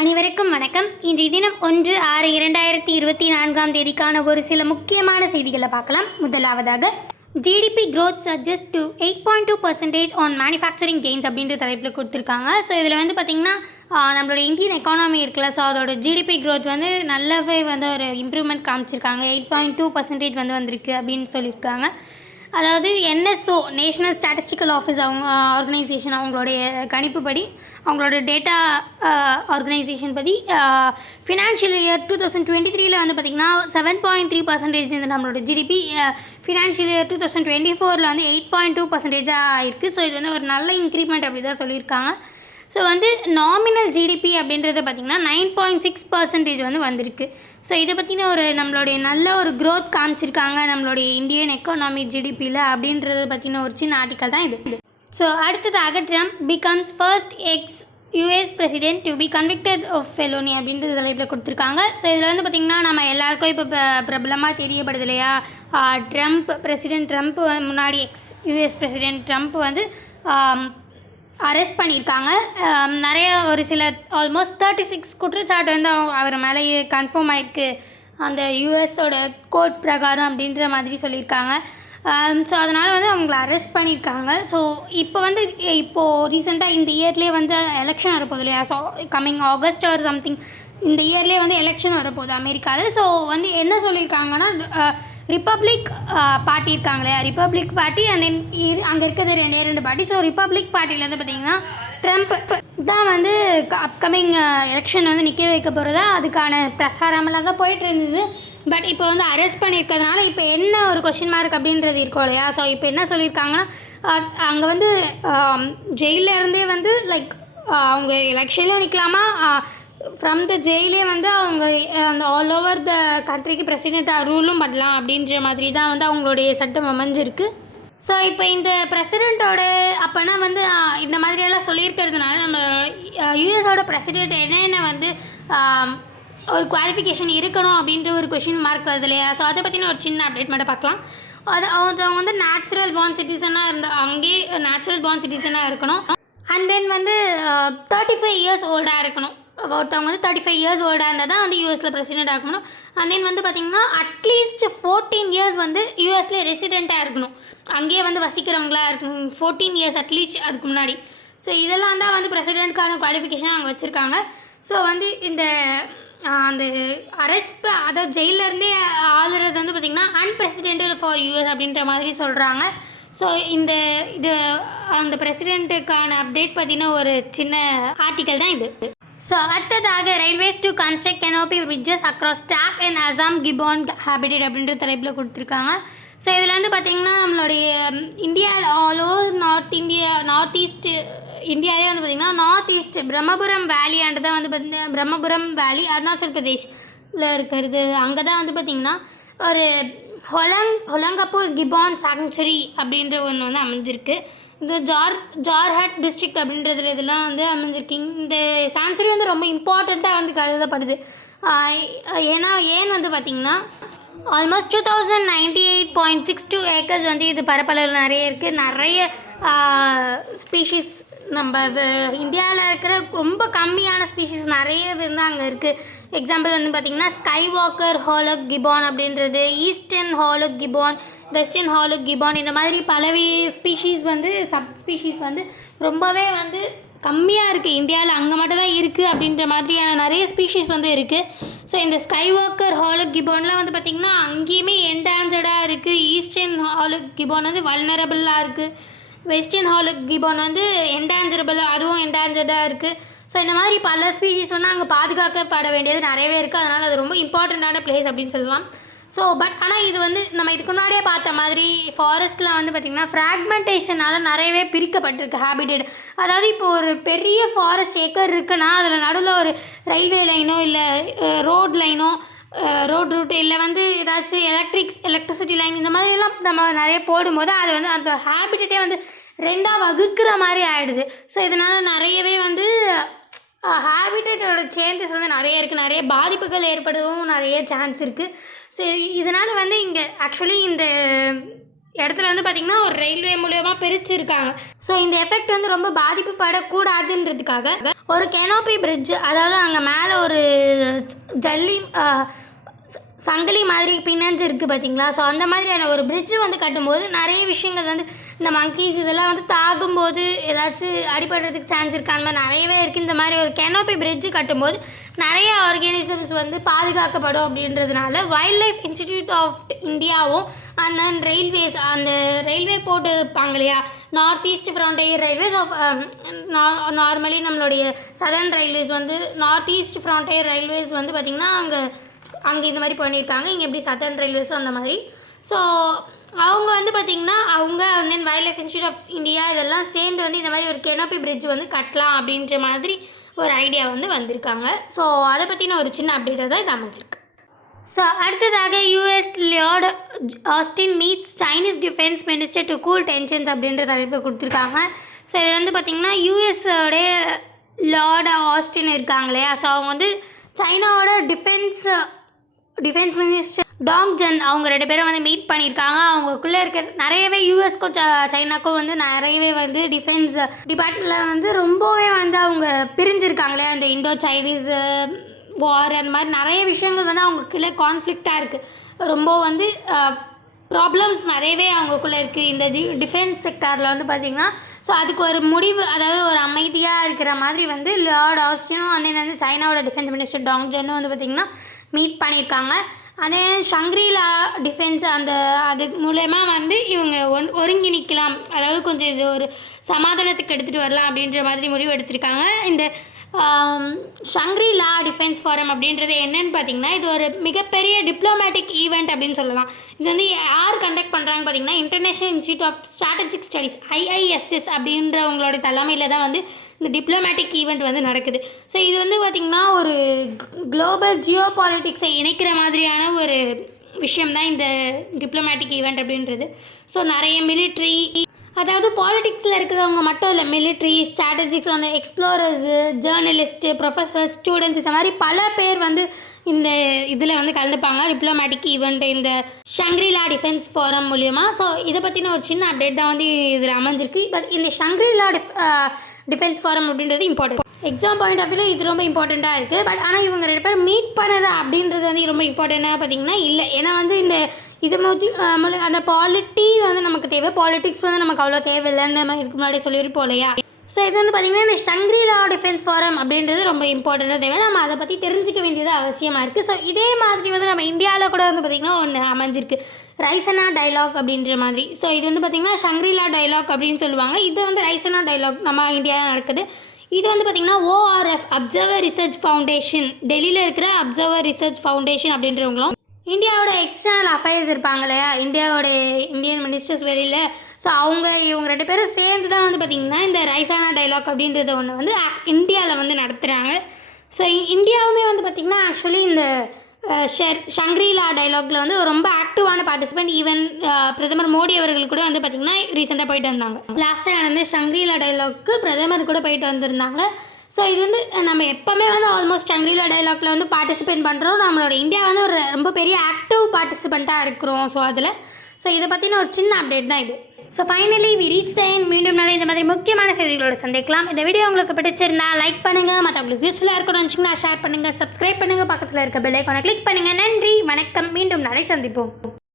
அனைவருக்கும் வணக்கம். இன்றைய தினம் 1/6/2024 ஒரு சில முக்கியமான செய்திகளை பார்க்கலாம். முதலாவதாக, GDP growth suggests to 8.2% on manufacturing gains அப்படின்ற தலைப்பில் கொடுத்துருக்காங்க. ஸோ இதில் வந்து பார்த்திங்கன்னா நம்மளோட இந்தியன் எக்கானமி இருக்குல்ல, ஸோ அதோட ஜிடிபி growth வந்து நல்லாவே வந்து ஒரு இம்ப்ரூவ்மெண்ட் காமிச்சிருக்காங்க. 8.2% வந்திருக்கு அப்படின்னு சொல்லியிருக்காங்க. அதாவது என்எஸ்ஓ நேஷ்னல் ஸ்டாட்டிஸ்டிக்கல் ஆஃபீஸ் அவங்க ஆர்கனைசேஷன் அவங்களுடைய கணிப்புப்படி, அவங்களோட டேட்டா ஆர்கனைசேஷன் படி ஃபினான்ஷியல் இயர் 2023 வந்து பார்த்திங்கன்னா 7.3% இந்த நம்மளோட ஜிடிபி, ஃபினான்ஷியல் இயர் 2024 வந்து 8.2% இருக்குது. ஸோ இது வந்து ஒரு நல்ல இன்க்ரிமெண்ட் அப்படி தான் சொல்லியிருக்காங்க. ஸோ வந்து நாமினல் ஜிடிபி அப்படின்றது பார்த்திங்கன்னா 9.6% வந்திருக்கு. ஸோ இதை பற்றின ஒரு நம்மளுடைய நல்ல ஒரு க்ரோத் காமிச்சிருக்காங்க நம்மளுடைய இந்தியன் எக்கானமி ஜிடிபியில் அப்படின்றத பற்றின ஒரு சின்ன ஆர்டிக்கல் தான் இது. ஸோ அடுத்ததாக, Trump becomes first US president to be convicted of felony அப்படின்றது தலைப்பில் கொடுத்துருக்காங்க. ஸோ இதில் வந்து பார்த்திங்கன்னா நம்ம எல்லாருக்கும் இப்போ பிரபலமாக தெரியப்படுது இல்லையா, பிரசிடென்ட் ட்ரம்ப் முன்னாடி யூஎஸ் பிரசிடென்ட் ட்ரம்ப் வந்து அரெஸ்ட் பண்ணியிருக்காங்க. நிறைய ஒரு சில ஆல்மோஸ்ட் 36 குற்றச்சாட்டு வந்து அவர் மேலே கன்ஃபார்ம் ஆகிருக்கு அந்த யூஎஸோட கோர்ட் பிரகாரம் அப்படின்ற மாதிரி சொல்லியிருக்காங்க. ஸோ அதனால் வந்து அவங்கள அரெஸ்ட் பண்ணியிருக்காங்க. ஸோ இப்போது ரீசெண்டாக இந்த இயர்லேயே வந்து எலெக்ஷன் வரப்போகுது இல்லையா, so coming August or something இந்த இயர்லேயே வந்து எலெக்ஷன் வரப்போகுது அமெரிக்காவில். ஸோ வந்து என்ன சொல்லியிருக்காங்கன்னா, ரிப்பப்ளிக் பார்ட்டி இருக்காங்க இல்லையா, ரிப்பப்ளிக் பார்ட்டி அண்ட் தென் அங்கே இருக்கிறது ரெண்டு பார்ட்டி. ஸோ ரிப்பப்ளிக் பார்ட்டிலேருந்து பார்த்திங்கன்னா ட்ரம்ப் தான் வந்து அப்கமிங் எலெக்ஷன் வந்து நிற்க வைக்க போகிறதா அதுக்கான பிரச்சாரமெல்லாம் தான் போயிட்டு இருந்தது. பட் இப்போ வந்து அரெஸ்ட் பண்ணியிருக்கிறதுனால இப்போ என்ன ஒரு கொஷின் மார்க் அப்படின்றது இருக்கும் இல்லையா. ஸோ இப்போ என்ன சொல்லியிருக்காங்கன்னா, அங்கே வந்து ஜெயிலில் இருந்தே வந்து லைக் அவங்க எலெக்ஷன்லேயும் நிற்கலாமா, ஃப்ரம் த ஜெயிலே வந்து அவங்க அந்த ஆல் ஓவர் த கண்ட்ரிக்கு பிரசிடெண்ட்டாக ரூலும் பண்ணலாம் அப்படின்ற மாதிரி தான் வந்து அவங்களுடைய சட்டம் அமைஞ்சிருக்கு. ஸோ இப்போ இந்த பிரசிடெண்ட்டோட அப்போனா வந்து இந்த மாதிரியெல்லாம் சொல்லியிருக்கிறதுனால நம்ம யூஎஸோட பிரசிடெண்ட் என்னென்ன வந்து ஒரு குவாலிஃபிகேஷன் இருக்கணும் அப்படின்ற ஒரு கொஷின் மார்க் வருது இல்லையா. ஸோ அதை பற்றின ஒரு சின்ன அப்டேட் மட்டும் பார்க்கலாம். அவங்க வந்து நேச்சுரல் பார்ன் சிட்டிசனாக அங்கேயே நேச்சுரல் பார்ன் சிட்டிசனாக இருக்கணும். அண்ட் தென் வந்து 35 இயர்ஸ் ஓல்டாக இருக்கணும். ஒருத்தவங்க வந்து 35 இயர்ஸ் ஓல்டாக இருந்தால் தான் வந்து யூஎஸில் பிரசிடெண்ட் ஆகணும். அண்ட் தென் வந்து பார்த்திங்கன்னா அட்லீஸ்ட் 14 இயர்ஸ் வந்து யூஎஸில் ரெசிடெண்ட்டாக இருக்கணும், அங்கேயே வந்து வசிக்கிறவங்களா இருக்கணும் 14 இயர்ஸ் அட்லீஸ்ட் அதுக்கு முன்னாடி. ஸோ இதெல்லாம் தான் வந்து பிரசிடெண்ட்கான குவாலிஃபிகேஷன் அவங்க வச்சுருக்காங்க. ஸோ வந்து இந்த அந்த அரெஸ்ட் அதாவது ஜெயிலேருந்தே ஆளுறது வந்து பார்த்திங்கன்னா அன்பிரசிடென்டட் ஃபார் யூஎஸ் அப்படின்ற மாதிரி சொல்கிறாங்க. ஸோ இது அந்த பிரசிடெண்ட்டுக்கான அப்டேட் பற்றின ஒரு சின்ன ஆர்டிக்கல் தான் இது. ஸோ அடுத்ததாக, railways to construct canopy bridges across stock and Assam gibbon habitat அப்படின்ற தலைப்பில் கொடுத்துருக்காங்க. ஸோ இதில் வந்து பார்த்திங்கன்னா நம்மளுடைய இந்தியாவில் ஆல் ஓவர் நார்த் ஈஸ்ட் இந்தியாவிலே வந்து பார்த்திங்கன்னா நார்த் ஈஸ்ட் பிரம்மபுரம் வேலியாண்டு தான் வந்து பார்த்திங்கன்னா பிரம்மபுரம் வேலி அருணாச்சல் பிரதேஷில் இருக்கிறது. அங்கே தான் வந்து பார்த்திங்கன்னா ஒரு ஹொலங்கப்பூர் கிபான் சாங்சுரி அப்படின்ற ஒன்று வந்து அமைஞ்சிருக்கு. இந்த ஜார்ஹட் டிஸ்ட்ரிக்ட் அப்படின்றதுல இதெல்லாம் வந்து அமைஞ்சிருக்கு. இந்த சாங்சுரி வந்து ரொம்ப இம்பார்ட்டண்ட்டாக வந்து கருதப்படுது. ஏன்னு வந்து பார்த்திங்கன்னா ஆல்மோஸ்ட் 2098.62 ஏக்கர்ஸ் வந்து இது பரப்பளவில் நிறைய இருக்குது. நிறைய ஸ்பீஷீஸ் நம்ம இந்தியாவில் இருக்கிற ரொம்ப கம்மியான ஸ்பீஷீஸ் நிறைய வந்து அங்கே இருக்குது. எக்ஸாம்பிள் வந்து பார்த்திங்கன்னா ஸ்கை வாக்கர் ஹாலக் கிபான் அப்படின்றது, ஈஸ்டர்ன் ஹாலக் கிபான், வெஸ்டர்ன் ஹாலக் கிபான், இந்த மாதிரி ஸ்பீஷீஸ் வந்து ஸ்பீஷீஸ் வந்து ரொம்பவே வந்து கம்மியாக இருக்குது இந்தியாவில், அங்கே மட்டும் தான் இருக்குது அப்படின்ற மாதிரியான நிறைய ஸ்பீஷீஸ் வந்து இருக்குது. ஸோ இந்த ஸ்கை வாக்கர் ஹாலக் கிபான்லாம் வந்து பார்த்திங்கன்னா அங்கேயுமே என்டாஞ்சர்டாக இருக்குது. ஈஸ்டர்ன் ஹாலக் கிபான் வந்து வல்னரபிளாக இருக்குது. வெஸ்டர்ன் ஹாலக் கிபான் வந்து அதுவும் என்டாஞ்சர்டாக இருக்குது. ஸோ இந்த மாதிரி பல ஸ்பீஷீஸ் வந்து அங்கே பாதுகாக்கப்பட வேண்டியது நிறையவே இருக்குது. அதனால் அது ரொம்ப இம்பார்ட்டண்ட்டான பிளேஸ் அப்படின்னு சொல்லலாம். ஸோ ஆனால் இது வந்து நம்ம இதுக்கு முன்னாடியே பார்த்த மாதிரி ஃபாரஸ்ட்டில் வந்து பார்த்திங்கன்னா ஃப்ராக்மெண்டேஷனால் நிறையவே பிரிக்கப்பட்டிருக்கு ஹேபிடேட். அதாவது இப்போது ஒரு பெரிய ஃபாரஸ்ட் ஏக்கர் இருக்குன்னா அதில் நடுவில் ஒரு ரயில்வே லைனோ இல்லை ரோட் ரூட்டு இல்லை வந்து ஏதாச்சும் எலக்ட்ரிசிட்டி லைன் இந்த மாதிரிலாம் நம்ம நிறைய போடும்போது அது வந்து அந்த ஹேபிடேட்டே வந்து ரெண்டாக வகுக்கிற மாதிரி ஆகிடுது. ஸோ இதனால் நிறையவே வந்து ஹேபிடேட்டோட சேஞ்சஸ் வந்து நிறைய இருக்குது, நிறைய பாதிப்புகள் ஏற்படவும் நிறைய சான்ஸ் இருக்குது. ஸோ இதனால் வந்து இங்கே ஆக்சுவலி இந்த இடத்துல வந்து பார்த்திங்கன்னா ஒரு ரயில்வே மூலியமாக பிரிச்சுருக்காங்க. ஸோ இந்த எஃபெக்ட் வந்து ரொம்ப பாதிப்பு படக்கூடாதுன்றதுக்காக ஒரு கெனோப்பி பிரிட்ஜ், அதாவது அங்கே மேலே ஒரு ஜல்லி சங்கிலி மாதிரி பின்னஞ்சு இருக்குது பார்த்தீங்களா. ஸோ அந்த மாதிரியான ஒரு பிரிட்ஜு வந்து கட்டும்போது நிறைய விஷயங்கள் வந்து இந்த மங்கீஸ் இதெல்லாம் வந்து தாகும்போது ஏதாச்சும் அடிபடுறதுக்கு சான்ஸ் இருக்குது. அந்த மாதிரி நிறையவே இருக்குது. இந்த மாதிரி ஒரு கெனோப்பி பிரிட்ஜு கட்டும்போது நிறைய ஆர்கானிசம்ஸ் வந்து பாதுகாக்கப்படும் அப்படின்றதுனால வைல்ட் லைஃப் இன்ஸ்டிடியூட் ஆஃப் இந்தியாவும் அண்ட் தென் ரயில்வேஸ், அந்த ரயில்வே போட்டு இருப்பாங்க இல்லையா, north east frontier railways of normally நம்மளுடைய சதர்ன் ரயில்வேஸ் வந்து நார்த் ஈஸ்ட் ஃப்ரான்டையர் ரயில்வேஸ் வந்து பார்த்திங்கன்னா அங்கே இந்த மாதிரி பண்ணியிருக்காங்க. இங்கே எப்படி சதர்ன் ரயில்வேஸும் அந்த மாதிரி. ஸோ அவங்க வந்து பார்த்திங்கன்னா அவங்க then wild life institute of India இதெல்லாம் சேர்ந்து வந்து இந்த மாதிரி ஒரு கெனோப்பி பிரிட்ஜ் வந்து கட்டலாம் அப்படின்ற மாதிரி ஒரு ஐடியா வந்து வந்திருக்காங்க. ஸோ அதை பற்றின ஒரு சின்ன அப்டேட்டாக தான் இது அமைஞ்சிருக்கு. ஸோ அடுத்ததாக US Lord Austin meets Chinese defence minister to cool tensions அப்படின்ற தலைப்பு கொடுத்துருக்காங்க. ஸோ இது வந்து பார்த்திங்கன்னா யூஎஸோடைய லார்ட் ஆஸ்டின் இருக்காங்க இல்லையா, ஸோ அவங்க வந்து சைனாவோட டிஃபென்ஸ் மினிஸ்டர் டாங் ஜன் அவங்க 2 பேரும் வந்து மீட் பண்ணியிருக்காங்க. அவங்களுக்குள்ளே இருக்கிற நிறையவே யூஎஸ்க்கும் சைனாக்கும் வந்து நிறையவே வந்து டிஃபென்ஸ் டிபார்ட்மெண்ட்டில் வந்து ரொம்பவே வந்து அவங்க பிரிஞ்சிருக்காங்களே. அந்த இண்டோ சைனீஸ் வார் அந்த மாதிரி நிறைய விஷயங்கள் வந்து அவங்களுக்குள்ளே கான்ஃப்ளிக்டாக இருக்குது. ரொம்ப வந்து ப்ராப்ளம்ஸ் நிறையவே அவங்களுக்குள்ளே இருக்குது இந்த டிஃபென்ஸ் செக்டாரில் வந்து பார்த்திங்கன்னா. ஸோ அதுக்கு ஒரு முடிவு, அதாவது ஒரு அமைதியாக இருக்கிற மாதிரி வந்து லார்ட் ஆஸ்டினும் வந்து சைனாவோட டிஃபென்ஸ் மினிஸ்டர் டாங் ஜன்னும் வந்து பார்த்திங்கன்னா மீட் பண்ணியிருக்காங்க. அதே ஷங்க்ரீலா டிஃபென்ஸ் அது மூலயமா வந்து இவங்க ஒருங்கிணைக்கலாம், அதாவது கொஞ்சம் இது ஒரு சமாதானத்துக்கு எடுத்துகிட்டு வரலாம் அப்படின்ற மாதிரி முடிவு எடுத்திருக்காங்க. இந்த ஷங்க்ரீலா டிஃபென்ஸ் ஃபாரம் அப்படின்றது என்னன்னு பார்த்தீங்கன்னா இது ஒரு மிகப்பெரிய டிப்ளமேட்டிக் ஈவெண்ட் அப்படின்னு சொல்லலாம். இது வந்து யார் கண்டக்ட் பண்ணுறாங்க பார்த்தீங்கன்னா international institute of strategic studies IISS அப்படின்றவங்களோட தலைமையில் தான் வந்து இந்த டிப்ளமேட்டிக் ஈவெண்ட் வந்து நடக்குது. ஸோ இது வந்து பார்த்திங்கன்னா ஒரு குளோபல் ஜியோ பாலிட்டிக்ஸை இணைக்கிற மாதிரியான ஒரு விஷயம்தான் இந்த டிப்ளமேட்டிக் ஈவெண்ட் அப்படின்றது. ஸோ நிறைய மிலிட்ரி, அதாவது பாலிட்டிக்ஸில் இருக்கிறவங்க மட்டும் இல்லை, மிலிட்ரி, ஸ்ட்ராட்டஜிக்ஸ், அந்த எக்ஸ்ப்ளோரர்ஸு, ஜேர்னலிஸ்ட்டு, ப்ரொஃபஸர்ஸ், ஸ்டூடெண்ட்ஸ், இந்த மாதிரி பல பேர் வந்து இந்த இதில் வந்து கலந்துப்பாங்க டிப்ளமேட்டிக் ஈவெண்ட் இந்த ஷங்க்ரீலா டிஃபென்ஸ் ஃபாரம் மூலியமாக. ஸோ இதை பற்றின ஒரு சின்ன அப்டேட் தான் வந்து இதில் அமைஞ்சிருக்கு. பட் இந்த ஷங்க்ரீலா டிஃபென்ஸ் ஃபாரம் அப்படின்றது இம்பார்ட்டன்ட். எக்ஸாம் பாயிண்ட் ஆஃப் வியூவில் இது ரொம்ப இம்பார்ட்டண்ட்டாக இருக்குது. பட் ஆனால் இவங்க 2 பேரும் மீட் பண்ணது அப்படின்றது வந்து ரொம்ப இம்பார்ட்டண்ட்டாக பார்த்திங்கன்னா இல்லை. ஏன்னா வந்து இந்த இதை அந்த பாலிட்டி வந்து நமக்கு தேவை, பாலிட்டிக்ஸ் வந்து நமக்கு அவ்வளோ தேவையில்லைன்னு நம்ம இதுக்கு முன்னாடி சொல்லியிருப்போம் இல்லையா. ஸோ இது வந்து பார்த்திங்கன்னா இந்த ஷங்க்ரீலா டிஃபென்ஸ் ஃபாரம் அப்படின்றது ரொம்ப இம்பார்ட்டண்ட்டாக தேவை, நம்ம அதை பற்றி தெரிஞ்சிக்க வேண்டியது அவசியமாக இருக்குது. ஸோ இதே மாதிரி வந்து நம்ம இந்தியாவில் கூட வந்து பார்த்திங்கன்னா ஒன்று அமைஞ்சிருக்கு, ரைசனா டைலாக் அப்படின்ற மாதிரி. ஸோ இது வந்து பார்த்திங்கன்னா ஷங்க்ரீலா டைலாக் அப்படின்னு சொல்லுவாங்க. இது வந்து ரைசனா டைலாக் நம்ம இந்தியாவில் நடக்குது. இது வந்து பார்த்திங்கன்னா ORF அப்சர்வர் ரிசர்ச் ஃபவுண்டேஷன், டெல்லியில் இருக்கிற அப்சர்வர் ரிசர்ச் ஃபவுண்டேஷன் அப்படின்றவங்களும் இந்தியாவோட எக்ஸ்டர்னல் அஃபேர்ஸ் இருப்பாங்க இல்லையா, இந்தியன் மினிஸ்டர்ஸ் வெளியில். ஸோ இவங்க 2 பேரும் சேர்ந்து தான் வந்து பார்த்திங்கன்னா இந்த ரைசானா டைலாக் அப்படின்றத ஒன்று வந்து இந்தியாவில் வந்து நடத்துகிறாங்க. ஸோ இந்தியாவுமே வந்து பார்த்திங்கன்னா ஆக்சுவலி இந்த ஷங்க்ரீலா டைலாக்ல வந்து ரொம்ப ஆக்டிவான பார்ட்டிசிபெண்ட். ஈவன் பிரதமர் மோடி அவர்கள் கூட வந்து பார்த்திங்கன்னா ரீசெண்டாக போயிட்டு வந்தாங்க. லாஸ்ட்டாக வந்து ஷங்க்ரீலா டைலாக்கு பிரதமர் கூட போயிட்டு வந்திருந்தாங்க. ஸோ இது வந்து நம்ம எப்போவுமே வந்து ஆல்மோஸ்ட் ஷங்க்ரீலா டைலாக்ல வந்து பார்ட்டிசிபேட் பண்ணுறோம். நம்மளோட இந்தியா வந்து ஒரு ரொம்ப பெரிய ஆக்டிவ் பார்ட்டிசிபெண்ட்டாக இருக்கிறோம். ஸோ இதை பற்றின ஒரு சின்ன அப்டேட் தான் இது. So finally we reach the end. மீண்டும் நாளை இந்த மாதிரி முக்கியமான செய்திகளோட சந்திக்கலாம். இந்த வீடியோ உங்களுக்கு பிடிச்சிருந்தா லைக் பண்ணுங்கள், மற்றவங்களுக்கு யூஸ்ஃபுல்லாக இருக்கணும்னு நினச்சிங்கன்னா ஷேர் பண்ணுங்கள், சப்ஸ்கிரைப் பண்ணுங்கள், பக்கத்தில் இருக்க பெல் ஐக்கானை கிளிக் பண்ணுங்கள். நன்றி, வணக்கம், மீண்டும் நாளை சந்திப்போம்.